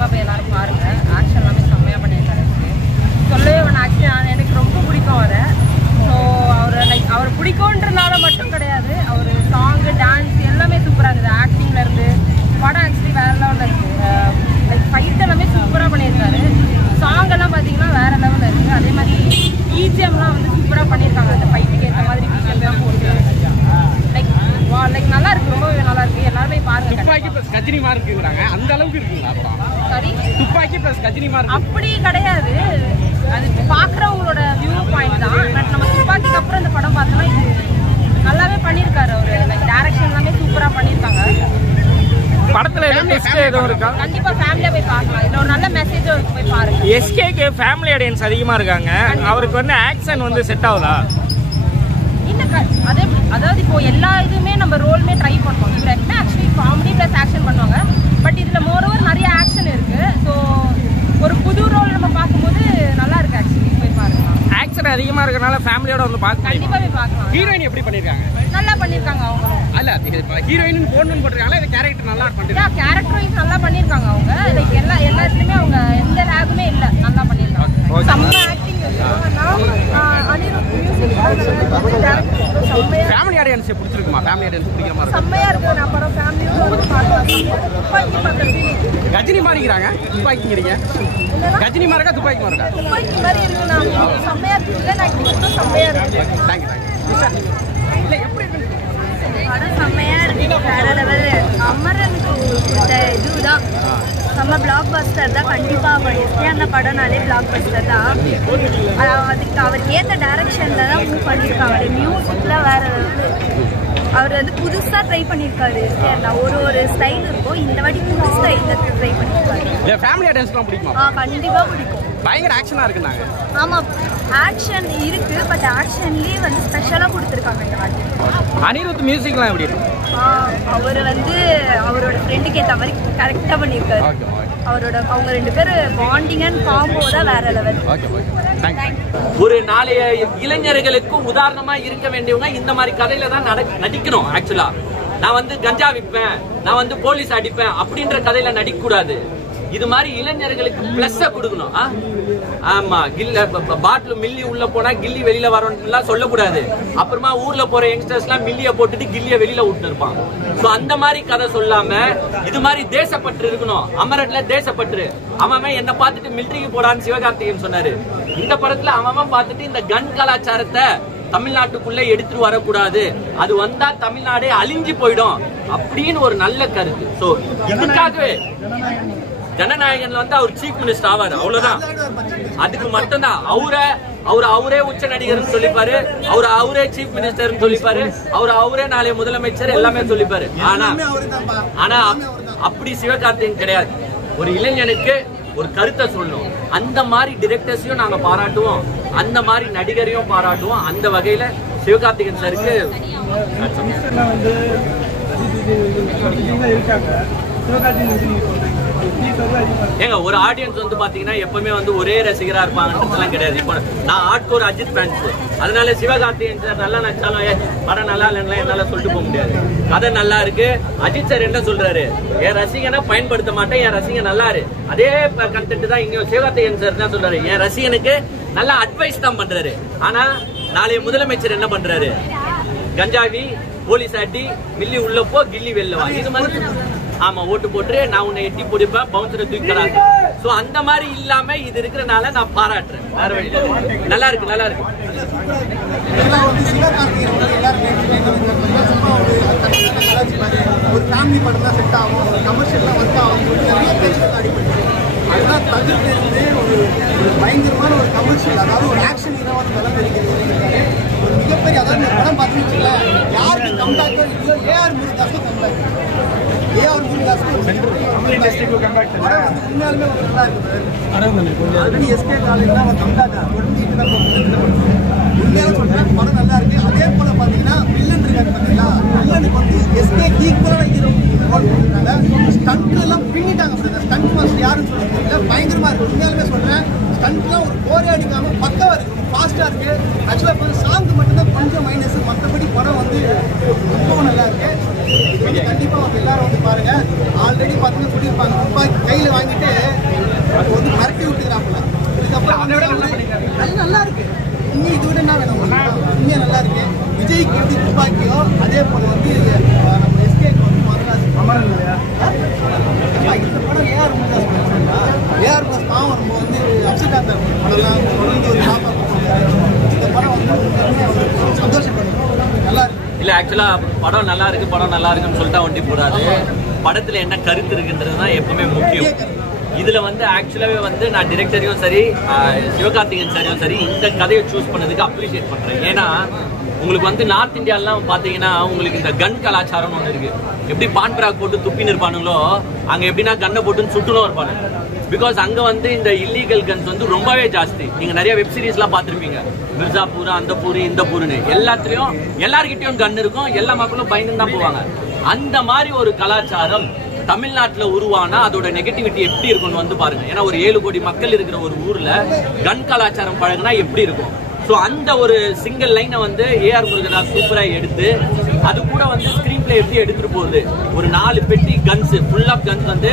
கண்டிப்பாக போய் எல்லாரும் பாருங்கள். ஆக்ஷன் எல்லாமே செம்மையாக பண்ணியிருக்காரு. சொல்லவே வேணாம். ஆக்சுவலி எனக்கு ரொம்ப பிடிக்கும் அவரை. ஸோ அவர் பிடிக்கும்ன்றனால மட்டும் கிடையாது, அவர் சாங்கு டான்ஸ் எல்லாமே சூப்பராக இருக்குது. ஆக்டிங்லேருந்து படம் ஆக்சுவலி வேறு லெவலில் இருக்குது. ஃபைட் எல்லாமே சூப்பராக பண்ணியிருக்காரு. சாங்கெல்லாம் பார்த்தீங்கன்னா வேறு லெவலில் இருக்குது. அதே மாதிரி ஈஜிஎம்லாம் சூப்பராக பண்ணியிருக்காங்க. அந்த ஃபைட்டுக்கு ஏற்ற மாதிரி பிஜிஎம்லாம் போட்டு நல்லா இருக்கு, ரொம்பவே நல்லா இருக்கு. எல்லாருமே பாருங்க. துப்பாக்கி பிளஸ் கஜினி மார்க் இருக்குறாங்க, அந்த அளவுக்கு இருக்குங்களா படம்? சரி, துப்பாக்கி பிளஸ் கஜினி மார்க் அப்படி கிடையாது. அது பார்க்குறவங்களோட வியூ பாயிண்ட் தான். பட் நம்ம துப்பாக்கிக்கு அப்புறம் இந்த படம் பார்த்தோம்னா இது நல்லாவே பண்ணியிருக்காரு. அவர் டைரக்ஷன் எல்லாமே சூப்பராக பண்ணியிருக்காங்க. படத்துல எதுவும் இருக்கா? கண்டிப்பா ஃபேமிலியா போய் பார்க்கலாம். இதுல ஒரு நல்ல மெசேஜ் இருக்கு, போய் பாருங்க. எஸ்கேக்கு ஃபேமிலி ஆடியன்ஸ் அதிகமா இருக்காங்க. அவருக்கு ஆக்ஷன் செட் ஆகுதா? அதே அதாவது இப்போ எல்லா இதுவுமே நம்ம ரோலுமே ட்ரை பண்ணுவோம். இதில் என்ன ஆக்சுவலி காமெடி ப்ளஸ் ஆக்ஷன் பண்ணுவாங்க. பட் இதில் மோரோவர் நிறைய ஆக்ஷன் இருக்குது. ஸோ ஒரு புது ரோல் நம்ம பார்க்கும்போது நல்லா இருக்கு. ஆக்சுவலி போய் பாருங்க. ஆக்ஷன் அதிகமாக இருக்கனால ஃபேமிலியோட பார்க்க கண்டிப்பாக போய் பார்க்கலாம். ஹீரோயின் எப்படி பண்ணியிருக்காங்க? நல்லா பண்ணியிருக்காங்க அவங்க. அல்ல ஹீரோயின் போடணும்னு போட்டிருக்காங்களா? இந்த கேரக்டர் நல்லா பண்ணிருக்காங்க. கேரக்டர் வைஸ் நல்லா பண்ணியிருக்காங்க அவங்க. எல்லா இடத்துலையுமே அவங்க எந்த லேகுமே இல்லை, நல்லா பண்ணியிருக்காங்க. செம்ம ஆக்டிங். ஃபேமிலி ஆடியன்ஸ் பிடிச்சிருக்குமா? ஃபேமிலி ஆடியன்ஸ் பிடிக்கிற மாதிரி செம்மையா இருக்கும். நான் படம் ஃபேமிலியோட பார்க்கலாம். கஜினி மாறிக்கிறாங்க. துப்பாக்கிங்கிறீங்க, கஜினி மார்க்கா துப்பாக்கி மார்க்கா? துப்பாக்கி மாதிரி இருக்கு. நான் செம்மையா இருக்கு. நான் செம்மையா இருக்கு. தேங்க்யூ. இல்லை எப்படி இருக்கு படம்? செம்மையா இருக்கு, வேற லெவலு. அமரனுக்கு இதுதான் செம்ம பிளாக் பஸ்டர் தான். கண்டிப்பாக எஸ்கே படம்னாலே பிளாக் பஸ்டர் தான். அதுக்கு அவருக்கு ஏற்ற டைரக்ஷன்ல தான் மூவ் பண்ணியிருக்காங்க. மியூசிக்ல வேற அவர் புதுசாக ட்ரை பண்ணியிருக்காரு. ஒரு ஸ்டைல் இருக்கும். இந்த வாட்டி புது ஸ்டைலில் ட்ரை பண்ணியிருக்காரு. ஃபேமிலி ஆடியன்ஸ்லாம் பிடிக்குமா? கண்டிப்பாக பிடிக்கும். பயங்கர ஆக்ஷனாக இருக்குனாங்க. ஆமாம், ஆக்ஷன் இருக்கு. பட் ஆக்ஷன்லேயே ஸ்பெஷலாக கொடுத்துருக்காங்க இந்த வாட்டி. அனிருத் மியூசிக்லாம் எப்படி இருக்கு? அவர் அவரோட ஃப்ரெண்டுக்கு ஏற்ற மாதிரி கரெக்டாக பண்ணியிருக்காரு. அவங்க ரெண்டு பேரும் பாண்டிங் அண்ட் காம்போ தான் வேற லெவல். ஒரு நாளைய இளைஞர்களுக்கு உதாரணமா இருக்க வேண்டியவங்க இந்த மாதிரி கதையில தான் நடிக்கணும். ஆக்சுவலா நான் கஞ்சா விற்பேன், நான் போலீஸ் அடிப்பேன் அப்படின்ற கதையில நடிக்க கூடாது. இது மாதிரி இளைஞர்களுக்கு பிளஸ் கொடுக்கணும். ஆமா, பாட்டில் மில்லி உள்ள போனா கில்லி வெளியில வரணும் சொல்லக்கூடாது. அப்புறமா ஊர்ல போற யங்ஸ்டர்ஸ் எல்லாம் மில்லிய போட்டுட்டு கில்லிய வெளியில விட்டு இருப்பான். அந்த மாதிரி கதை சொல்லாம இது மாதிரி தேசப்பற்று இருக்கணும். அமரன்ல தேசப்பற்று. அவன் என்ன பார்த்துட்டு மிலிட்டரிக்கு போடான்னு சிவகார்த்திகேயன் சொன்னாரு. இந்த படத்துல அவன் பார்த்துட்டு இந்த கன் கலாச்சாரத்தை தமிழ்நாட்டுக்குள்ள எடுத்துட்டு வரக்கூடாது, அது வந்தா தமிழ்நாடே அழிஞ்சு போயிடும் அப்படின்னு ஒரு நல்ல கருத்து. சோ இதுக்காகவே ஜனநாயகன்ல அவர் சீஃப் மினிஸ்டர் ஆவாரு, அவ்வளவுதான். அதுக்கு மட்டும்தான் அவரே உச்ச நடிகர்னு சொல்லிப்பாரு, அவரே சீஃப் மினிஸ்டர் சொல்லிப்பாரு, அவரே நாளைய முதலமைச்சர் எல்லாமே சொல்லிப்பாரு. ஆனா அப்படி சிவகார்த்திகேயன் கிடையாது. ஒரு இளைஞனுக்கு ஒரு கருத்தை சொல்லணும். அந்த மாதிரி டிரெக்டர்ஸையும் நாங்க பாராட்டுவோம், அந்த மாதிரி நடிகரையும் பாராட்டுவோம். அந்த வகையில சிவகார்த்திகேயன் சாருக்கு ஏங்க ஒரு ஆடியன்ஸ் பாத்தீங்கன்னா எப்பவுமே ஒரே ரசிகரா இருப்பாங்கன்னு கிடையாது. இப்போ நான் ஆட்கோர் அஜித் ஃபேன்ஸ், அதனால சிவகார்த்திகேயன் சார் நல்லா நடிச்சாலும் படம் நல்லா இல்லைன்னா என்னால சொல்லிட்டு போக முடியாது. கதை நல்லா இருக்கு. அஜித் சார் என்ன சொல்றாரு, என் ரசிகனை பயன்படுத்த மாட்டேன், என் ரசிகன் நல்லா இரு. அதே கண்டென்ட் தான் இங்க சிவகார்த்திகேயன் சார் தான் சொல்றாரு, என் ரசிகனுக்கு நல்லா அட்வைஸ் தான் பண்றாரு. ஆனா நாளைய முதலமைச்சர் என்ன பண்றாரு, கஞ்சாவி போலீஸ் அடி மில்லி உள்ளப்போ கில்லி வெளில வா, இது மாதிரி ஆமா ஓட்டு போட்டு நான் உன்னை எட்டி பிடிப்பேன், பவுன்சரை தூக்கிக்கிறாங்க. சோ அந்த மாதிரி இல்லாம இது இருக்கிறனால நான் பாராட்டுறேன். வேற வழியில நல்லா இருக்கு, நல்லா இருக்கு. ஒரு ஃபேமிலி படம் தான் செட் ஆகும், கமர்ஷியல்லாம் ஒர்க் ஆகும், நிறைய பேருக்கு அடிப்பட்டு அதெல்லாம் தவிர்த்து ஒரு பயங்கரமான ஒரு கமர்ஷியல், அதாவது ஒரு ஆக்ஷன் ஹீரோவாக தலை தெரிவிக்கிறது ஒரு மிகப்பெரிய, அதாவது இந்த படம் பார்த்துன்னு யாருக்கு கம்பேக்கோ இல்லையோ ஏஆர் முருகதாஸ்க்கு கம்பேக். ஏஆர் முருகதாஸ்க்கு உண்மையாலுமே ஒரு நல்லா இருக்குது. ஆல்ரெடி எஸ்கே காலேஜ்லாம் அவர் கம்பேக் தொடர்ந்து தான் உண்மையாக சொல்கிறேன், படம் நல்லா இருக்குது. அதே போல் பார்த்தீங்கன்னா வில்லன் இருக்காரு பார்த்தீங்களா, வில்லனுக்கு எஸ்கே ஈக்குவலான ஹீரோ போட்டுருக்காங்க. ஸ்டண்ட்லாம் பின்னிட்டாங்க. ஸ்டண்ட் மாஸ்டர் யாருன்னு சொல்லுங்க, பயங்கரமாக இருக்குது. உண்மையாலுமே சொல்கிறேன், ஸ்டண்ட்லாம் ஒரு போரே அடிக்காமல் பக்கவாக இருக்குது, ஃபாஸ்ட்டாக இருக்குது. ஆக்சுவலாக இப்போ சாங்கு மட்டும்தான் கொஞ்சம் மைனஸ், மற்றபடி படம் ரொம்பவும் நல்லா இருக்குது. கண்டிப்பாக எல்லாரும் பாருங்கள். ஆல்ரெடி பார்த்தீங்கன்னா சொல்லியிருப்பாங்க, துப்பாக்கி கையில் வாங்கிட்டு ஆக்சுவலா படம் நல்லா இருக்குன்னு சொல்லிட்டா ஒண்டி போடாது. படத்துல என்ன கருத்து இருக்குன்றது தான் எப்பவுமே முக்கியம். இதுல வந்து ஆக்சுவலாவே வந்து நான் டிரெக்டரையும் சரி சிவகார்த்திகேயன் சாரையும் சரி இந்த கதையை சூஸ் பண்ணதுக்கு அப்ரிஷியேட் பண்றேன். ஏன்னா உங்களுக்கு வந்து நார்த் இந்தியாலாம் பாத்தீங்கன்னா உங்களுக்கு இந்த கன் கலாச்சாரம் ஒன்று இருக்கு. எப்படி பான்பராக் போட்டு துப்பின்னு இருப்பானுங்களோ அங்க எப்படின்னா கண்ணை போட்டுன்னு சுட்டுனும் இருப்பானு. பிகாஸ் அங்க வந்து இந்த இல்லீகல் கன்ஸ் வந்து ரொம்பவே ஜாஸ்தி. நீங்க நிறைய வெப் சீரிஸ் எல்லாம் பாத்திருப்பீங்க, மிர்சாப்பூர், அந்த பூரு, இந்த பூருன்னு எல்லாத்துலயும் எல்லார்கிட்டயும் கன் இருக்கும், எல்லா மக்களும் பயந்து தான் போவாங்க. அந்த மாதிரி ஒரு கலாச்சாரம் தமிழ்நாட்டுல உருவானா அதோட நெகட்டிவிட்டி எப்படி இருக்கும்னு வந்து பாருங்க. ஏன்னா ஒரு 7 கோடி மக்கள் இருக்கிற ஒரு ஊர்ல கன் கலாச்சாரம் பழகுனா எப்படி இருக்கும். ஸோ அந்த ஒரு சிங்கிள் லைனை வந்து ஏஆர் முருகதாஸ் சூப்பரா எடுத்து அது கூட வந்து ஸ்கிரீன் பிளே எப்படி எடுத்துட்டு போகுது. ஒரு 4 பெட்டி கன்ஸ், ஃபுல் ஆஃப் கன்ஸ் வந்து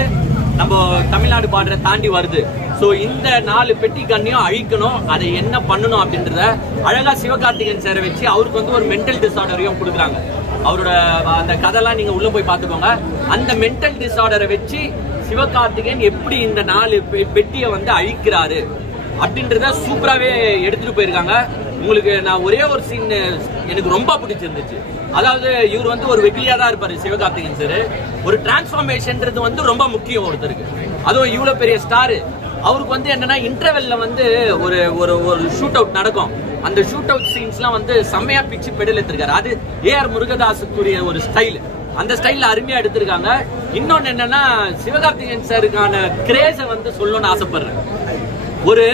நம்ம தமிழ்நாடு பார்டரை தாண்டி வருது. ஸோ இந்த 4 பெட்டி கன்னையும் அழிக்கணும், அதை என்ன பண்ணணும் அப்படின்றத அழகா சிவகார்த்திகேயன் சாரை வச்சு அவருக்கு வந்து ஒரு மென்டல் டிஸார்டரையும் கொடுக்குறாங்க. அவரோட அந்த கதைலாம் நீங்க உள்ள போய் பார்த்துக்கோங்க. அந்த மென்டல் டிஸார்டரை வச்சு சிவகார்த்திகேயன் எப்படி இந்த 4 பெட்டியை வந்து அழிக்கிறாரு அப்படின்றத சூப்பராகவே எடுத்துட்டு போயிருக்காங்க. உங்களுக்கு நான் ஒரே ஒரு சீன் எனக்கு ரொம்ப பிடிச்சிருந்துச்சு. அதாவது இவர் வந்து ஒரு வெகுளியா தான் இருப்பாரு சிவகார்த்திகேயன் சார். ஒரு டிரான்ஸ்ஃபார்மேஷன்ன்றது வந்து ரொம்ப முக்கியம் ஒருத்தருக்கு. அதுவும் இவ்வளவு பெரிய ஸ்டாரு அவருக்கு வந்து என்னன்னா இன்டர்வெல்ல வந்து ஒரு ஒரு ஷூட் அவுட் நடக்கும். அந்த ஷூட் அவுட் சீன்ஸ்லாம் வந்து செம்மையா பிச்சு பெடல் எடுத்திருக்காரு. அது ஏஆர் முருகதாஸுக்குரிய ஒரு ஸ்டைல். அந்த ஸ்டைல்ல அருமையா எடுத்திருக்காங்க. இன்னொன்னு என்னன்னா சிவகார்த்திகேயன் சாருக்கான கிரேஸை வந்து சொல்லணும்னு ஆசைப்படுறேன். ஒரு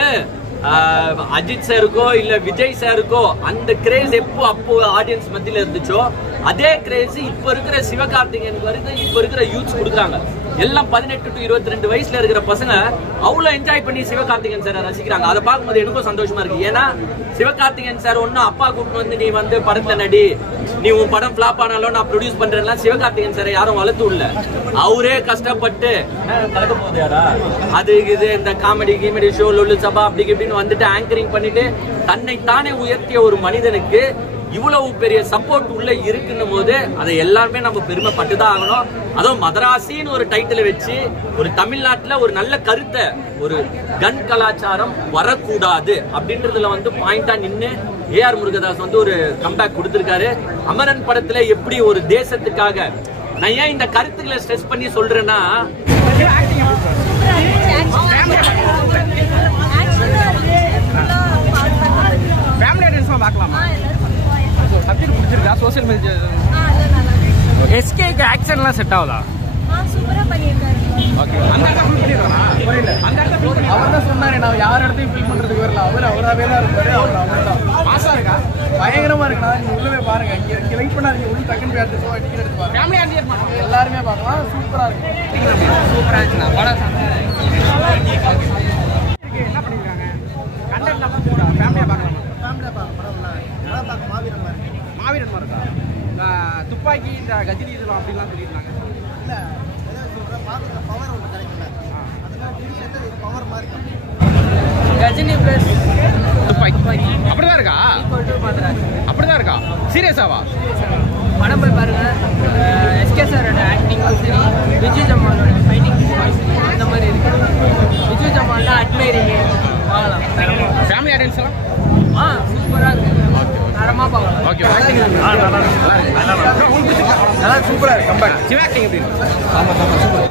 அஜித் சாருக்கோ இல்ல விஜய் சாருக்கோ அந்த கிரேஸ் அப்போ ஆடியன்ஸ் மத்தியில இருந்துச்சோ அதே கிரேஸ் இப்ப இருக்கிற சிவகார்த்திகேயனுக்கு வருது. இப்ப இருக்கிற யூத்ஸ் கொடுக்குறாங்க. எல்லாம் 18 to 22 வயசுல இருக்கிற பசங்க அவ்வளவு என்ஜாய் பண்ணி சிவகார்த்திகேயன் சாரை ரசிக்கிறாங்க. அதை பார்க்கும்போது எனக்கும் சந்தோஷமா இருக்கு. ஏன்னா சிவகார்த்திகேயன் சார் ஒன்னும் அப்பா கூப்பிட்டு வந்து நீ வந்து படத்தை நடி, நீ உன் படம் பிளாப் ஆனாலும் நான் ப்ரொடியூஸ் பண்றேன்னா சிவகார்த்திகேயன் சாரை யாரும் வளர்த்து இல்ல. அவரே கஷ்டப்பட்டு கலக்க போதாரா அது இது இந்த காமெடி ஷோ லொல்லு சபா அப்படி இப்படின்னு வந்துட்டு ஆங்கரிங் பண்ணிட்டு தன்னை தானே உயர்த்திய ஒரு மனிதனுக்கு இவ்வளவு பெரிய சப்போர்ட் உள்ள இருக்குன்னும் போது அதை எல்லாருமே நம்ம பெருமைப்பட்டுதான் ஆகணும். அதுவும் மதராசின்னு ஒரு டைட்டில் வச்சு ஒரு தமிழ்நாட்டுல ஒரு நல்ல கருத்தை, ஒரு கன் கலாச்சாரம் வரக்கூடாது அப்படின்றதுல வந்து பாயிண்டா நின்று ஏஆர் முருகதாஸ் வந்து ஒரு கம்பேக் கொடுத்திருக்காரு. அமரன் படத்துல எப்படி ஒரு தேசத்துக்காக நான் ஏன் இந்த கருத்துக்களை ஸ்ட்ரெஸ் பண்ணி சொல்றேன்னா ஃபேமிலி ஆடியன்ஸ்லாம் பார்க்கலாமா? சப்ஜெக்ட் பிடிச்சிருக்கா? சோஷியல் மீடியா எஸ்கேக்கு ஆக்ஷன்லாம் செட் ஆகுதா? சூப்பரா பண்ணியிருக்காரு. ஓகே. அந்த இடத்த ஃபில் பண்ணிடுறானா? புரியல. அந்த இடத்த ஃபில் பண்ணி அவர் தான் சொன்னாரு நான் யார் இடத்தையும் ஃபில் பண்றதுக்கு வரல. அவராவே தான் இருப்பாரு. அவர்தான் மாசா இருக்கா? பயங்கரமா இருக்குண்ணா. நீங்க உள்ளவே பாருங்க. இங்க வெயிட் பண்ணாதீங்க. உள்ள டக்குன்னு போய் எடுத்து டிக்கெட் எடுத்து பாருங்க. ஃபேமிலி ஆடியன்ஸ் பார்க்கலாம். எல்லாருமே பார்க்கலாம். சூப்பரா இருக்கு. சூப்பரா இருந்துச்சுண்ணா படம். என்ன பண்ணிருக்காங்க? கண்டென்ட்லாம் போடா. ஃபேமிலியா பார்க்கலாமா? ஃபேமிலியாக பார்க்க படம் நல்லா பார்க்க மாவீரன் மாதிரி மாவீரன் இருக்கா? துப்பாக்கி இந்த கஜினி இதெல்லாம் அப்படிலாம் சொல்லியிருந்தாங்க. இல்லை ஏதாவது சொல்கிறேன் பார்க்குற பவர் ஒன்று கிடைக்கல. அதனால டிவிஷன் ஒரு பவர் மாதிரி இருக்கு. கஜினி பிளஸ் துப்பாக்கி அப்படிதான் இருக்கா? அப்படிதான் இருக்கா? சீரியஸாவா? படம் போய் பாருங்க. எஸ்கே சாரோட ஆக்டிங் சரி, விஜய் ஜமாலோட ஃபைட்டிங் சரி அந்த மாதிரி இருக்கு. விஜய் ஜமால்னா அட்மைரிங் பார்க்கலாம். ஃபேமிலி ஆடியன்ஸ் எல்லாம் சூப்பரா இருக்கு. தரமா பார்க்கலாம். ஓகே. ஆக்டிங் நல்லா இருக்கு. நல்லா இருக்கு. உங்களுக்கு பிடிச்சிருக்கா? நல்லா சூப்பரா இருக்கு. கம்பேக். சிவ ஆக்டிங் எப்படி இருக்கு? ஆமா சூப்பர்.